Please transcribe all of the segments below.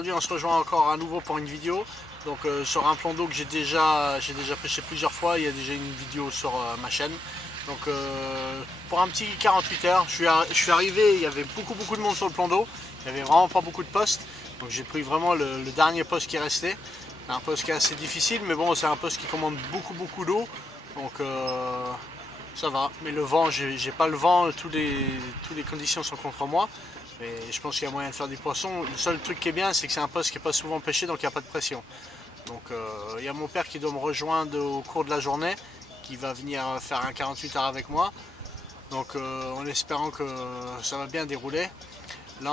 aujourd'hui on se rejoint encore à nouveau pour une vidéo. Donc sur un plan d'eau que j'ai déjà pêché plusieurs fois, il y a déjà une vidéo sur ma chaîne. Donc pour un petit 48 heures, je suis arrivé, il y avait beaucoup de monde sur le plan d'eau. Il n'y avait vraiment pas beaucoup de postes. Donc j'ai pris vraiment le dernier poste qui restait. C'est un poste qui est assez difficile, mais bon, c'est un poste qui commande beaucoup d'eau. Donc ça va. Mais le vent, j'ai pas le vent, toutes les conditions sont contre moi. Mais je pense qu'il y a moyen de faire du poisson. Le seul truc qui est bien, c'est que c'est un poste qui n'est pas souvent pêché, donc il n'y a pas de pression. Donc il y a mon père qui doit me rejoindre au cours de la journée, qui va venir faire un 48 heures avec moi. Donc en espérant que ça va bien dérouler. Là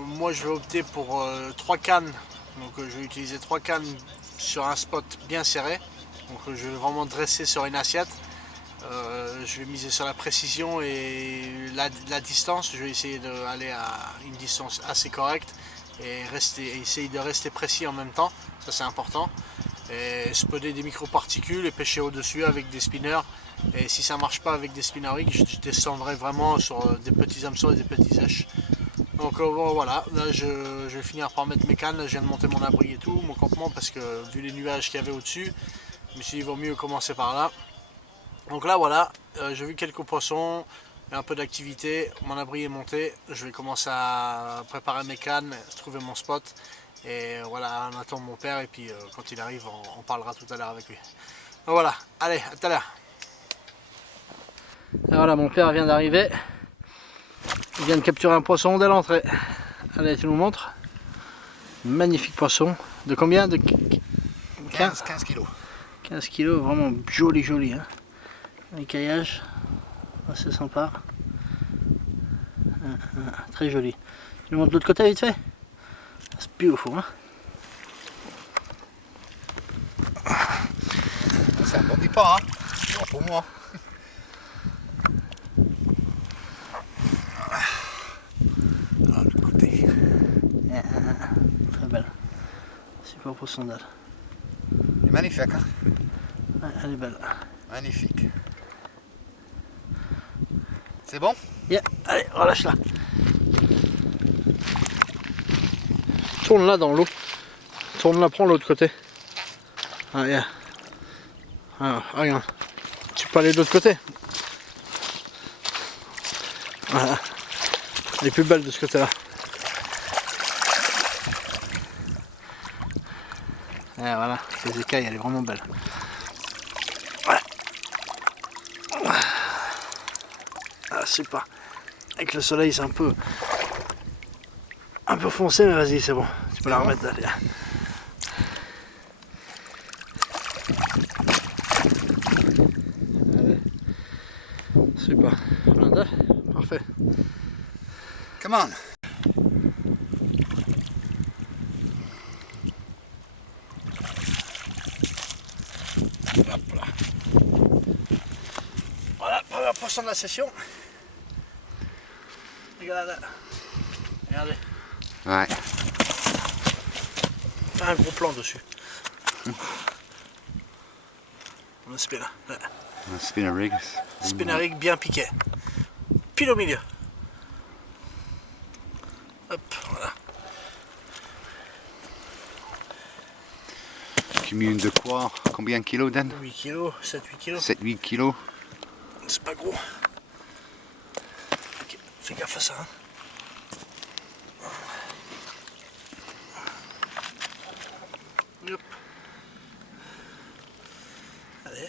moi je vais opter pour 3 cannes. Donc je vais utiliser 3 cannes sur un spot bien serré. Donc je vais vraiment dresser sur une assiette. Je vais miser sur la précision et la distance. Je vais essayer d'aller à une distance assez correcte et essayer de rester précis en même temps. Ça c'est important. Et spotter des microparticules et pêcher au-dessus avec des spinners. Et si ça ne marche pas avec des spinner rigs, je descendrai vraiment sur des petits hameçons et des petits sèches. Donc bon, voilà, là je vais finir par mettre mes cannes. Là, je viens de monter mon abri et tout, mon campement, parce que vu les nuages qu'il y avait au-dessus, je me suis dit il vaut mieux commencer par là. Donc là voilà, j'ai vu quelques poissons, un peu d'activité, mon abri est monté, je vais commencer à préparer mes cannes, trouver mon spot. Et voilà, on attend mon père et puis quand il arrive, on parlera tout à l'heure avec lui. Donc voilà, allez, à tout à l'heure. Voilà, mon père vient d'arriver. Il vient de capturer un poisson dès l'entrée. Allez, tu nous montres. Magnifique poisson. De combien? De 15 kilos. 15 kilos, vraiment joli. Hein. Écaillage, assez sympa. Très joli. Tu nous montres de l'autre côté vite fait? C'est beautiful, hein. Ça ne bondit pas, hein. Non, pour moi. Ah, le côté. Très belle. Super poisson d'elle. Elle est magnifique, hein. Ouais, elle est belle. Magnifique. C'est bon? Yeah. Allez, relâche-la. Tourne-la dans l'eau. Tourne-la, prends l'autre côté. Ah, yeah. Ah, regarde. Tu peux aller de l'autre côté. Voilà. Elle est plus belle de ce côté-là. Et voilà, les écailles, elle est vraiment belle. Ouais. Ah, super. Avec le soleil, c'est un peu foncé, mais vas-y, c'est bon. Tu peux la remettre derrière. Allez. Super. Linda, parfait. Come on. Hop là. Voilà, premier poisson de la session. Regarde. Regardez. Ouais. Fais un gros plan dessus. On a spinner. Là. Un spinner rig. Spinner rig bien piqué. Pile au milieu. Hop, voilà. Cumule de quoi? Combien de kilos, Dan? 8 kg, 7-8 kg. 7-8 kilos. C'est pas gros. Okay. Fais gaffe à ça. Hein. Hop. Allez.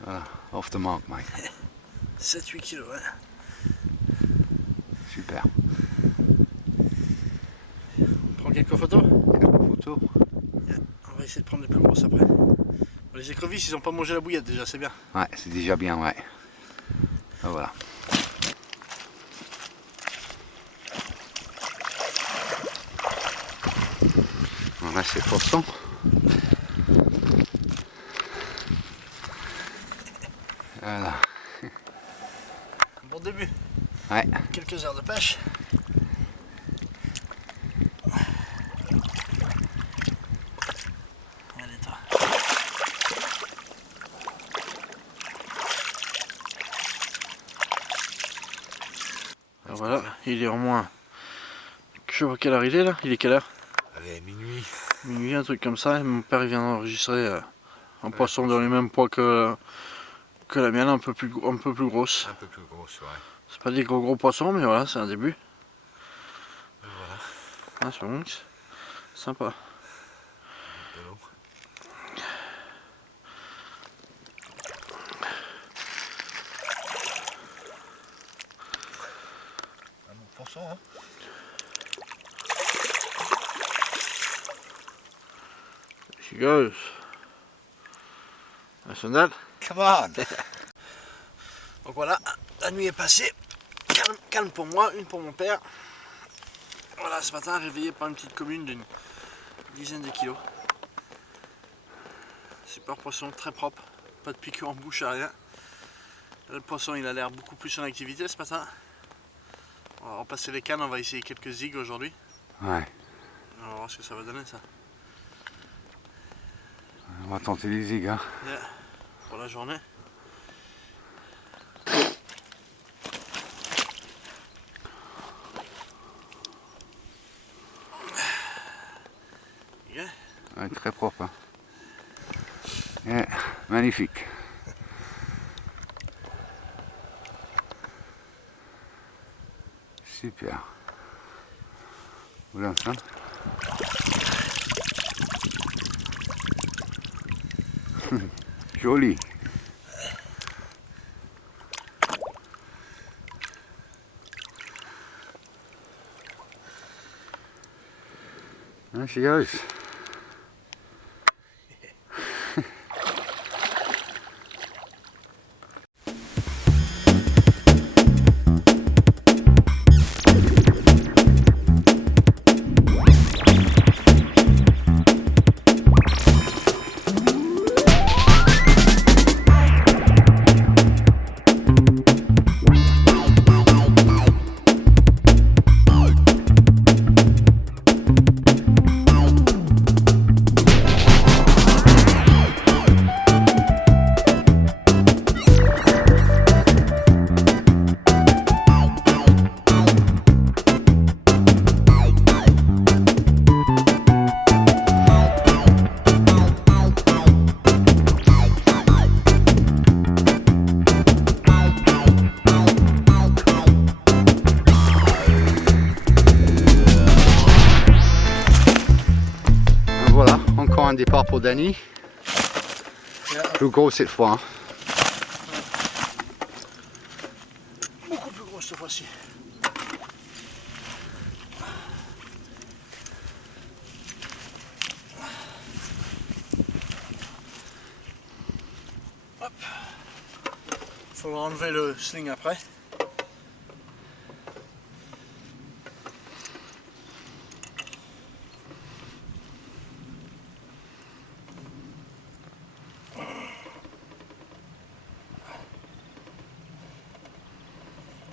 Voilà, off the mark, mate. 7-8 kg, ouais. Super. On prend quelques photos. Quelques photos. Yeah. On va essayer de prendre les plus grosses après. Bon, les écrevisses, ils ont pas mangé la bouillette déjà, c'est bien. Ouais, c'est déjà bien, ouais. Ah, voilà. Voilà ces poissons. Voilà. Bon début. Ouais. Quelques heures de pêche. Allez toi. Alors voilà, il est au moins Je vois quelle heure il est là. Il est quelle heure? Allez, minuit. Minuit, un truc comme ça. Et mon père il vient d'enregistrer un poisson dans les mêmes poids que la mienne, un peu plus grosse. Un peu plus grosse, ouais. C'est pas des gros poissons, mais voilà, c'est un début. Voilà. Ah, c'est bon. Sympa. De l'eau. Un bon poisson, hein. She goes. Nice and that. Come on. Donc voilà, la nuit est passée. Calme pour moi, une pour mon père. Voilà, ce matin, réveillé par une petite commune d'une dizaine de kilos. Super poisson, très propre. Pas de piqûre en bouche à rien. Le poisson, il a l'air beaucoup plus en activité ce matin. On va repasser les cannes, on va essayer quelques zigs aujourd'hui. Ouais. On va voir ce que ça va donner ça. On va tenter les zigs, hein. Yeah. Pour la journée. Yeah. Ouais, très propre, hein. Yeah. Magnifique. Super. Vous l'avez ça? Joli. There she goes. Voilà, encore un départ pour Danny. Plus gros cette fois. Hein. Beaucoup plus gros cette fois-ci. Hop. Faut enlever le sling après.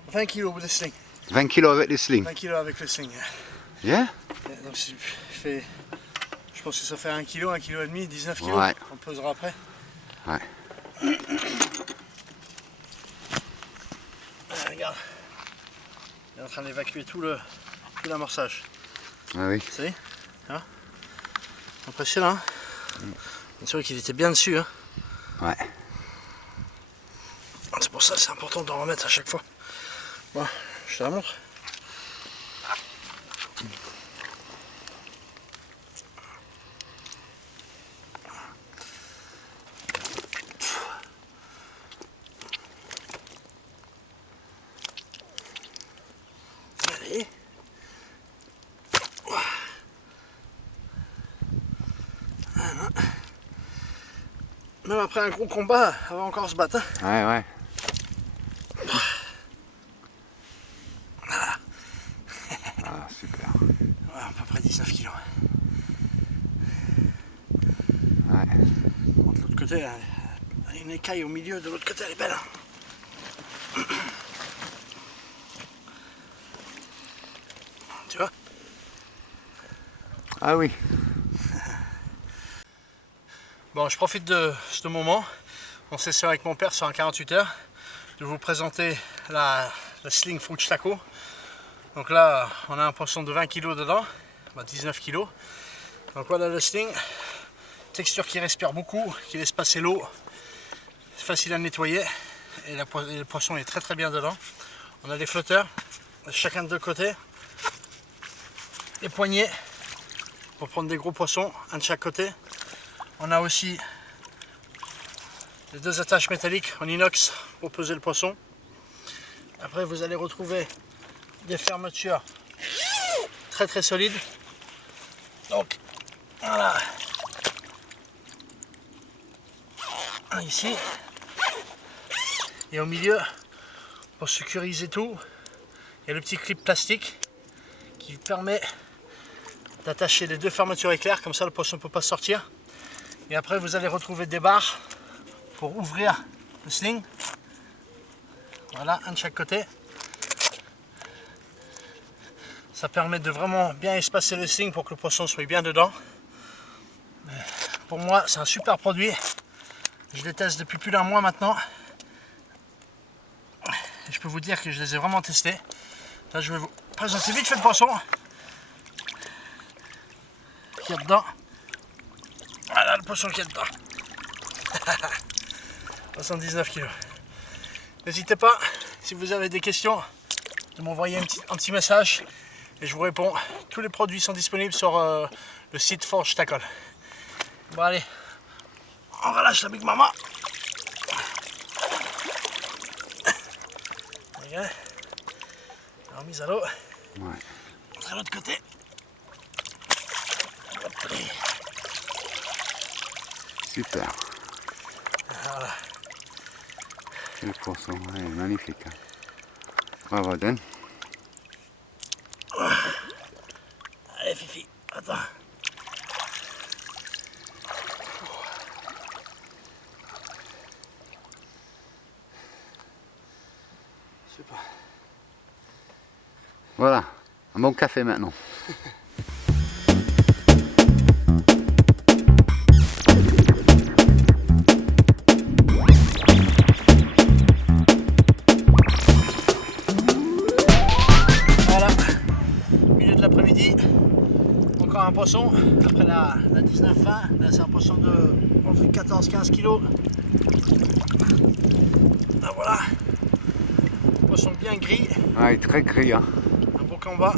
« 20 kilos with the sling. 20 kilos avec les slings. 20 kilos avec le sling. Yeah? Donc je pense que ça fait 1 kg, 1,5 kg, 19 kg. Ouais. On pesera après. Ouais. Ah, regarde. Il est en train d'évacuer tout l'amorçage. Ah oui. Vous savez, hein? Impressionnant. Hein? C'est vrai qu'il était bien dessus. Hein? Ouais. C'est pour ça que c'est important d'en remettre à chaque fois. Bon, je te la montre. Allez. Voilà. Même après un gros combat, elle va encore se battre. Hein. Ouais, ouais. Ah, super. Ouais, à peu près 19 kg. Ouais. Bon, de l'autre côté, il y a une écaille au milieu, de l'autre côté, elle est belle. Hein. Tu vois? Ah oui. Bon, je profite de ce moment, en session avec mon père sur un 48 heures, de vous présenter la Sling Fruit Taco. Donc là, on a un poisson de 20 kg dedans, 19 kg. Donc voilà le sling. Texture qui respire beaucoup, qui laisse passer l'eau. C'est facile à nettoyer. Et le poisson est très très bien dedans. On a des flotteurs, chacun de deux côtés. Les poignées pour prendre des gros poissons, un de chaque côté. On a aussi les deux attaches métalliques en inox pour peser le poisson. Après vous allez retrouver des fermetures très très solides. Donc voilà. Un ici. Et au milieu, pour sécuriser tout, il y a le petit clip plastique qui permet d'attacher les deux fermetures éclair, comme ça le poisson ne peut pas sortir. Et après vous allez retrouver des barres pour ouvrir le sling. Voilà, un de chaque côté. Ça permet de vraiment bien espacer le sling pour que le poisson soit bien dedans. Pour moi, c'est un super produit. Je les teste depuis plus d'un mois maintenant. Et je peux vous dire que je les ai vraiment testés. Là, je vais vous présenter vite fait le poisson qui est dedans. Voilà le poisson qui est dedans. 79 kg. N'hésitez pas, si vous avez des questions, de m'envoyer un petit message et je vous réponds. Tous les produits sont disponibles sur le site Forge Tackle. Bon allez, on relâche la Big Mama. Regarde, remise à l'eau. Ouais. De l'autre côté. Super. Voilà. Quel poisson, ouais, magnifique. Hein. Bravo Dan. Allez Fifi, attends. Super. Voilà, un bon café maintenant. Voilà, milieu de l'après-midi, encore un poisson, après la 19-20, là c'est un poisson de entre 14-15 kg. Là voilà, poisson bien gris. Ah, il est très gris. Hein. Un beau combat.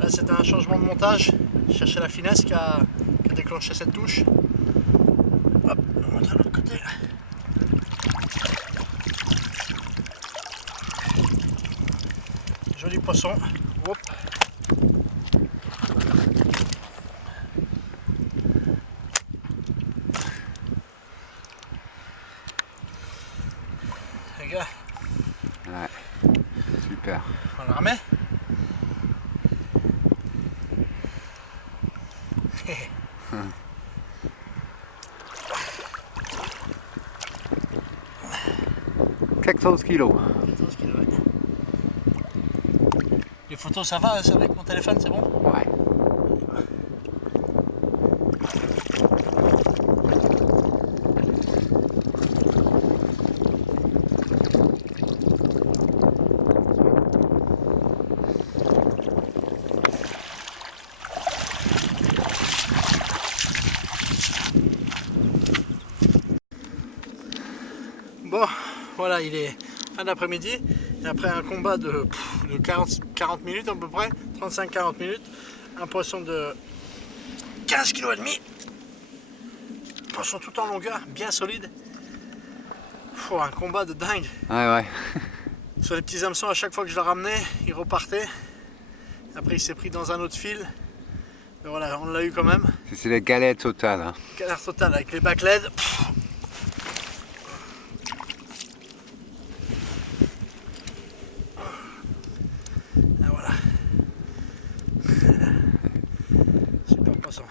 Là c'était un changement de montage. Je cherchais la finesse qui a déclenché cette touche. Hop, on montre à l'autre côté. Joli poisson. Hop. Les gars, Ouais, super. on le remet. Quelques kilos. 14 kg, ouais. Les photos ça va, c'est avec mon téléphone, c'est bon? Ouais. Bon, voilà, il est fin d'après-midi. Et après un combat de 40 minutes à peu près, 35-40 minutes, un poisson de 15 kg et demi. Poisson tout en longueur, bien solide. Un combat de dingue. Ouais, ouais. Sur les petits hameçons, à chaque fois que je le ramenais, il repartait. Après, il s'est pris dans un autre fil. Mais voilà, on l'a eu quand même. C'est la galère totale. Hein. Galère totale avec les back LED. Et voilà. Super poisson.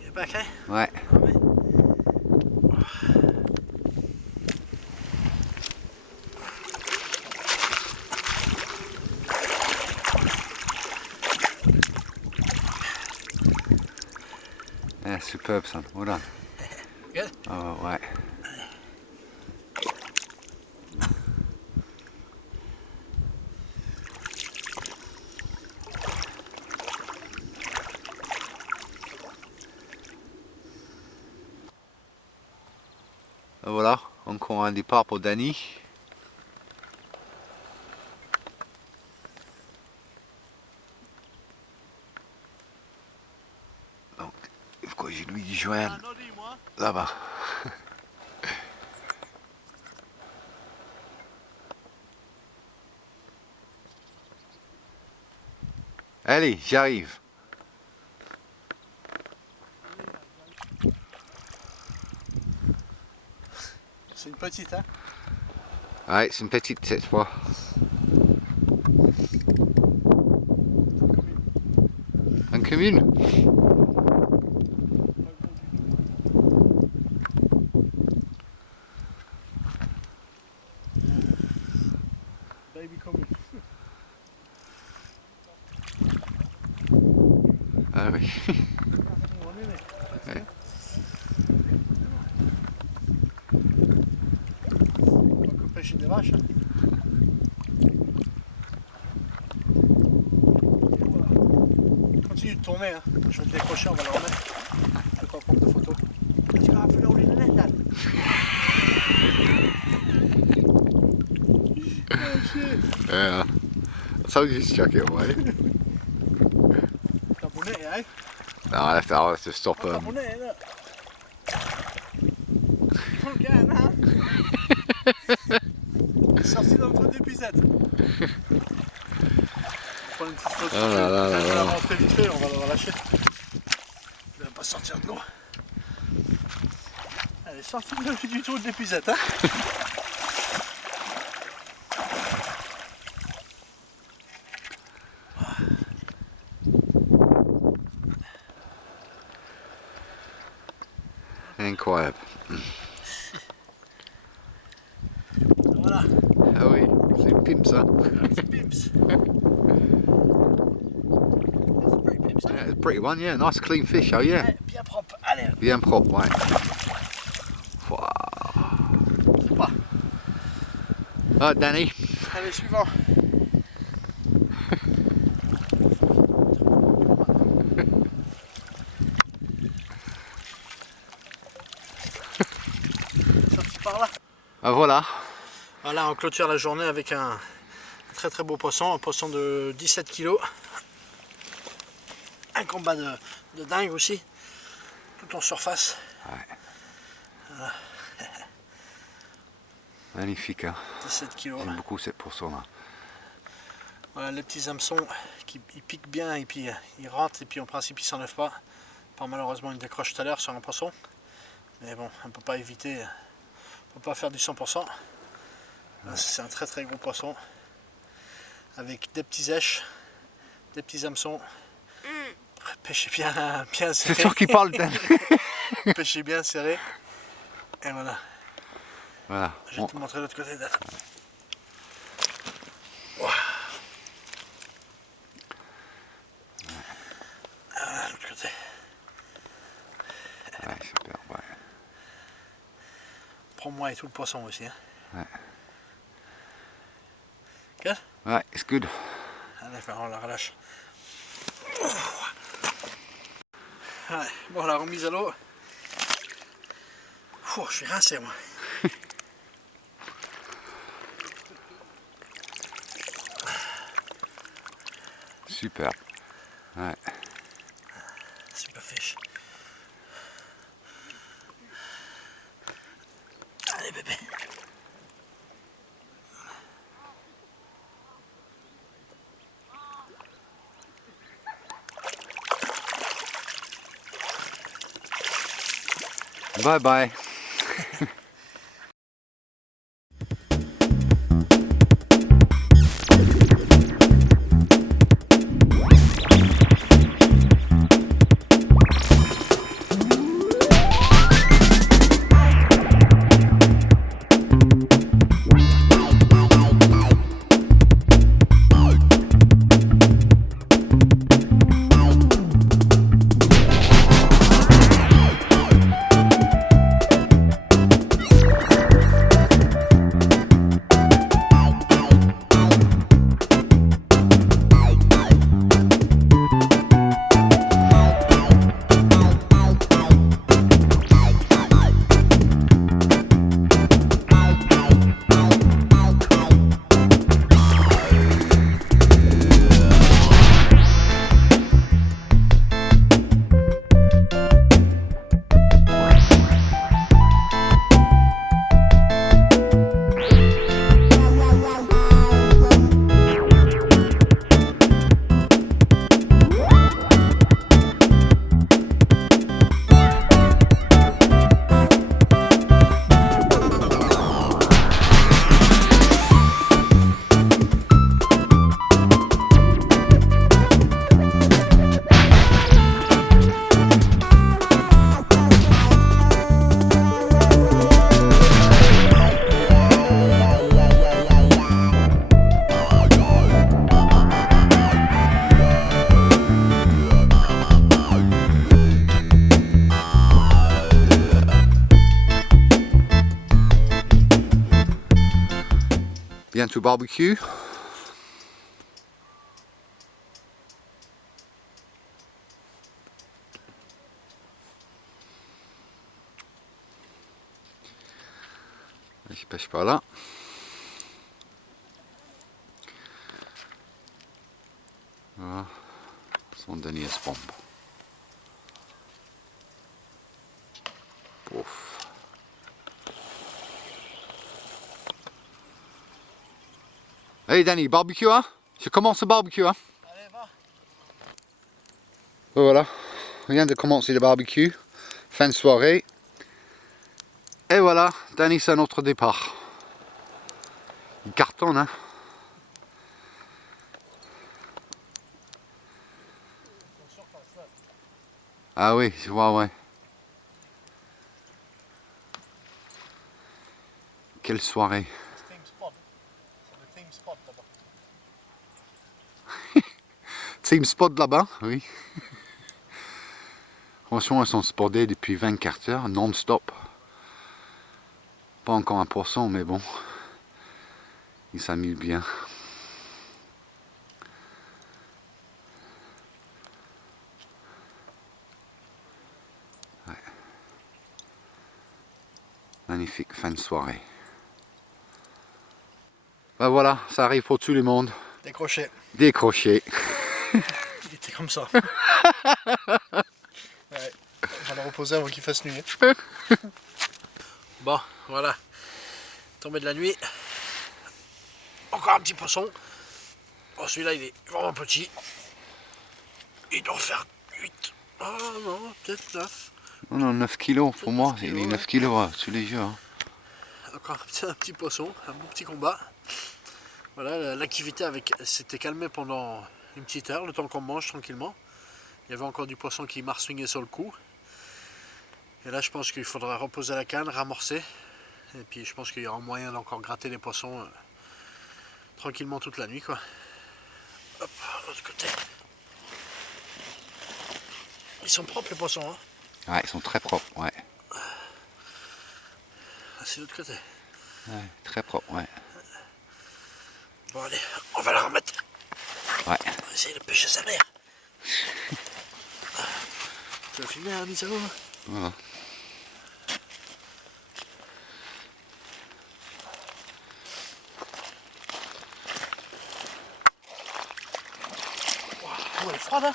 Il est back, hein? Ouais. Ah ouais. Yeah, superb son. Well done. Good? Oh, ouais. Encore un départ pour Danny. Donc, quoi, je lui dis joindre là-bas. Allez, j'arrive. C'est une petite, hein? Ouais, c'est une petite cette fois. Un commune. Baby commune. Ah oui. Ouais. On peut pêcher des vaches. Hein. Continue de tourner, hein. Je vais te décrocher, on va le remettre. Je vais pas prendre de photos. Tu vas appeler au lunettes là. Yeah. That's how you just chuck it away. T'as bonnet, hein? No, I'll have to stop T'as bonnet, là. Regarde, hein? Sorti dans le trou d'épuisette. On prend une petite photo. Oh là là là On va la là. rentrer vite fait, on va la relâcher. Il va pas sortir de l'eau. Elle est sortie du trou d'épuisette, hein? Incroyable. Voilà, Ah oui, c'est une pimp ça. c'est Pimps. C'est pretty Pimps, hein? Yeah, it's a pretty one, yeah. Nice clean fish, oh yeah. Ouais, bien propre. Allez, Bien propre, ouais. Wow. c'est pas. Alright, Danny. Allez, suivant. Sorti par là. Ah voilà. Voilà, on clôture la journée avec un très très beau poisson, un poisson de 17 kg. Un combat de dingue aussi, tout en surface. Magnifique, hein. 17 kg. J'aime beaucoup cette poisson-là. Voilà, les petits hameçons qui ils piquent bien et puis ils rentrent et puis en principe ils s'enlèvent pas. Par malheureusement une décroche tout à l'heure sur un poisson. Mais bon, on peut pas éviter, on peut pas faire du 100%. Là, c'est un très très gros poisson. Avec des petits èches, des petits hameçons. Pêchez bien serré. C'est toi qui parles, Dan. Pêchez bien serré. Et voilà. Voilà. Je vais te montrer l'autre côté. Dan. Voilà l'autre côté. Ouais, super, ouais. Prends-moi et tout le poisson aussi. Hein. Ouais. Good? Ouais, it's good. Allez, on la relâche. Ouais, bon, la remise à l'eau. Je suis rincé, moi. Super. Ouais. Super fish. Allez, bébé. Bye bye. to barbecue. Il pêche pas là. Voilà son dernier bombe. Pouf. Hey Danny, barbecue hein? Je commence le barbecue hein? Allez, va. Voilà, on vient de commencer le barbecue. Fin de soirée. Et voilà, Danny c'est notre départ. Il cartonne hein. Ah oui, je vois, ouais. Quelle soirée. Team spot. C'est le team spot là-bas. Team spot là-bas, oui. Franchement, ils sont spottés depuis 24 heures, non-stop. Pas encore un poisson, mais bon. Ils s'amusent bien. Ouais. Magnifique fin de soirée. Ben voilà, ça arrive pour tout le monde. Décroché. Décroché. Il était comme ça. Ouais. On va le reposer avant qu'il fasse nuit. Bon, voilà. Tombé de la nuit. Encore un petit poisson. Bon, celui-là, il est vraiment petit. Il doit faire 8. Ah non, peut-être 9. Non, 9 kilos pour moi, 9 il est kilos, 9 kilos tous les jours. Hein. Encore un petit poisson, un bon petit combat. Voilà, l'activité s'était calmée pendant une petite heure, le temps qu'on mange tranquillement. Il y avait encore du poisson qui marsouinait sur le coup. Et là, je pense qu'il faudra reposer la canne, ramorcer. Et puis, je pense qu'il y aura moyen d'encore gratter les poissons tranquillement toute la nuit, quoi. Hop, de l'autre côté. Ils sont propres, les poissons, hein. Ouais, ils sont très propres, ouais. Ah, c'est de l'autre côté. Ouais, très propres, ouais. Bon, allez, on va la remettre. Ouais. On va essayer de pêcher sa mère. Tu vas filmer, hein, Miso? Voilà. Oh, elle est froide, hein.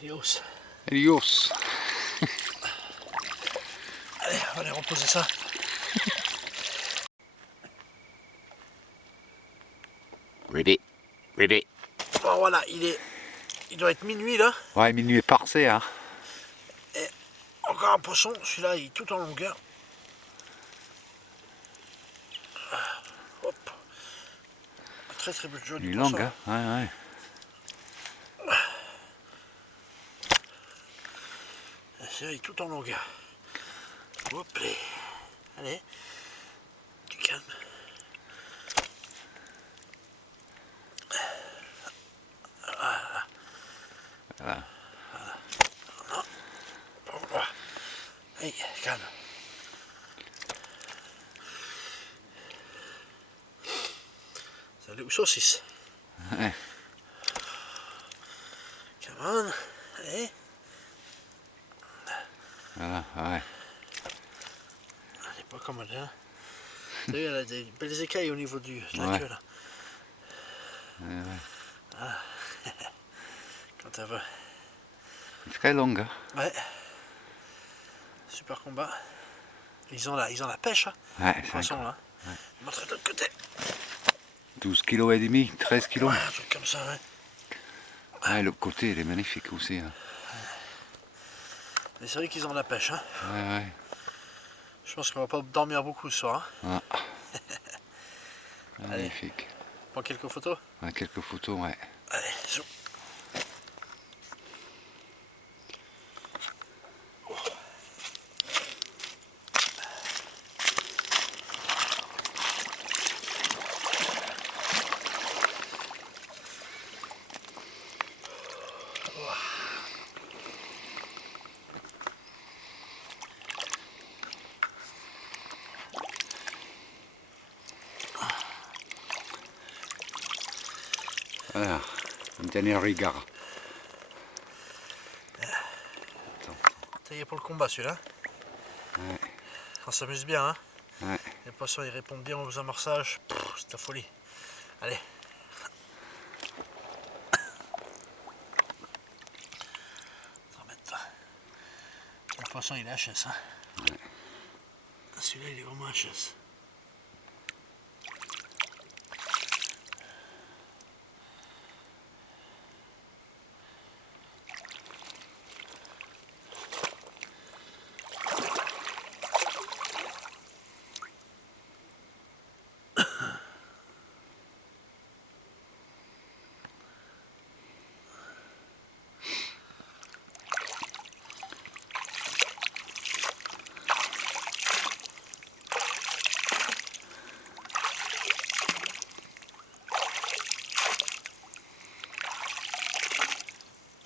Adios. Adios. Allez, on va aller reposer ça. Ready. Ready. Bon, voilà, il doit être minuit là. Ouais, minuit parfait, hein. Et encore un poisson, celui-là il est tout en longueur. Hop. Très très joli Il est poisson. long, hein. Ouais, ouais. Celui-là il est tout en longueur. Hop, allez, du calme. Voilà. Allez, calme. Salut aux saucisses. Ouais. Come on, allez. Voilà, ouais. Elle est pas comme elle, hein. T'as vu, elle a des belles écailles au niveau de la Ouais. queue là. Ouais, ouais. Ah. Quand elle veut. Très longue, hein. Ouais. Super combat. Ils ont la pêche, hein. Ouais, Les poissons là. Ouais. Montrer de l'autre côté. 12 kg et demi, 13 kilos. Ouais, un truc comme ça, ouais. Ouais, l'autre côté, il est magnifique aussi. Hein. Mais c'est vrai qu'ils ont la pêche, hein. Ouais, ouais. Je pense qu'on va pas dormir beaucoup ce soir, hein. Ah. Magnifique. Prends quelques photos. Ouais, quelques photos, ouais. Allez, zoom. Voilà, un dernier regard. Taillé pour le combat celui-là. Ouais. On s'amuse bien, hein. Ouais. Les poissons ils répondent bien aux amorçages. C'est la folie. Allez. Le poisson il est HS. Hein. Ouais. Celui-là il est vraiment HS.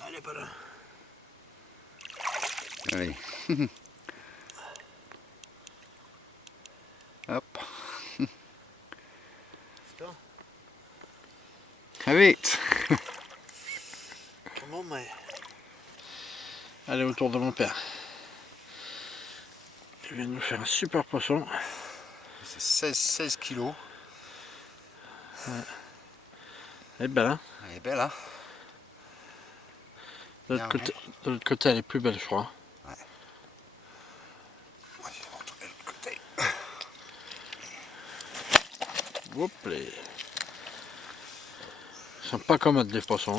Allez, pas là. Allez. Hop. Ah vite. Comment mais... Allez autour de mon père. Il vient de nous faire un super poisson. C'est 16 kilos. Ouais. Elle est belle, hein. Elle est belle, hein. De l'autre côté, elle est plus belle, je crois. Ouais. Ouais, je vais retourner de l'autre côté. Hop les. Ils sont pas commodes les poissons.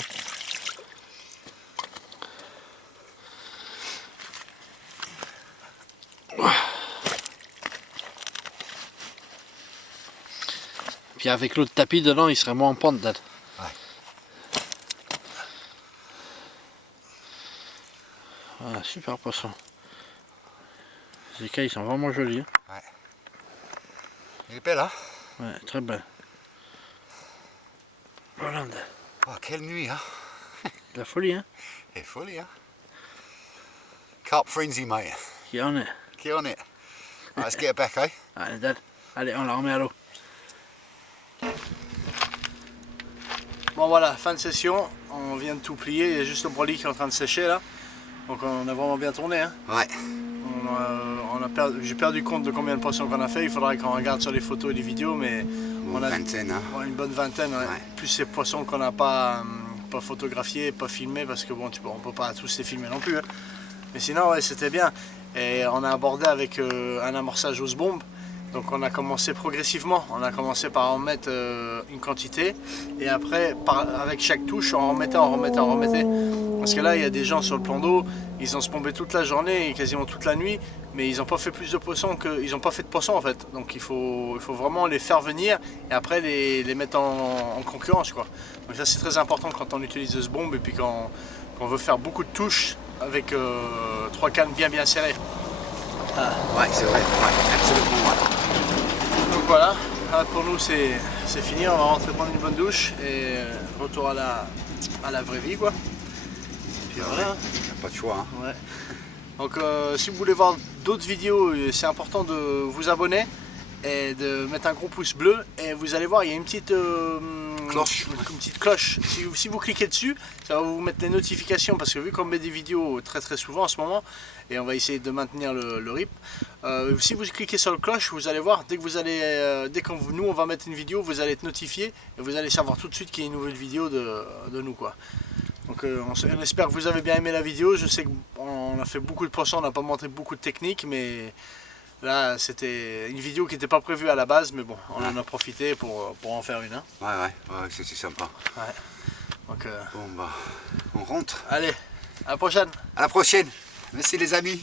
Puis avec l'autre tapis dedans, il serait moins en pente d'elle. Ouais. Voilà, super poisson. Les écailles sont vraiment jolies. Hein. Ouais. Elle est belle, hein. Ouais, très belle. Hollande. Oh, quelle nuit, hein. De la folie, hein. C'est folie, hein. Carp frenzy, mate. Qui en est. Get on it. Right, let's get it back, eh? Allez, Dad. Allez, on la remet à l'eau. Bon voilà, fin de session. On vient de tout plier. Il y a juste le broli qui est en train de sécher là. Donc on a vraiment bien tourné. Hein. Ouais. J'ai perdu compte de combien de poissons qu'on a fait. Il faudrait qu'on regarde sur les photos et les vidéos, mais on a vingtaine, hein. ouais, une bonne vingtaine. Ouais. Ouais. Plus ces poissons qu'on n'a pas photographiés, pas filmés, parce que bon, on peut pas tous les filmer non plus. Hein. Mais sinon, ouais, c'était bien. Et on a abordé avec un amorçage hausse bombe. Donc on a commencé progressivement. On a commencé par en mettre une quantité. Et après, avec chaque touche, on remettait. Parce que là, il y a des gens sur le plan d'eau, ils ont spombé toute la journée et quasiment toute la nuit. Mais ils n'ont pas fait plus de poissons ils n'ont pas fait de poissons en fait. Donc il faut vraiment les faire venir et après les mettre en concurrence, quoi. Donc ça c'est très important quand on utilise ce bombe et puis quand on veut faire beaucoup de touches avec 3 cannes bien serrées. Ah. Ouais, c'est vrai, ouais, absolument. Ouais. Donc voilà, pour nous c'est fini, on va rentrer prendre une bonne douche et retour à la vraie vie, quoi. Puis voilà. Ouais, pas de choix. Hein. Ouais. Donc si vous voulez voir d'autres vidéos, c'est important de vous abonner et de mettre un gros pouce bleu et vous allez voir, il y a une petite cloche. Une petite cloche. Si vous cliquez dessus, ça va vous mettre les notifications parce que vu qu'on met des vidéos très souvent en ce moment et on va essayer de maintenir le rythme, si vous cliquez sur le cloche, vous allez voir dès que nous on va mettre une vidéo, vous allez être notifié et vous allez savoir tout de suite qu'il y a une nouvelle vidéo de nous, quoi. Donc on espère que vous avez bien aimé la vidéo. Je sais qu'on a fait beaucoup de poissons, on n'a pas montré beaucoup de techniques, mais là c'était une vidéo qui n'était pas prévue à la base, mais bon, on en a profité pour en faire une. Hein. Ouais, c'est sympa. Ouais. Donc, bon bah, on rentre. allez, à la prochaine. À la prochaine. Merci les amis.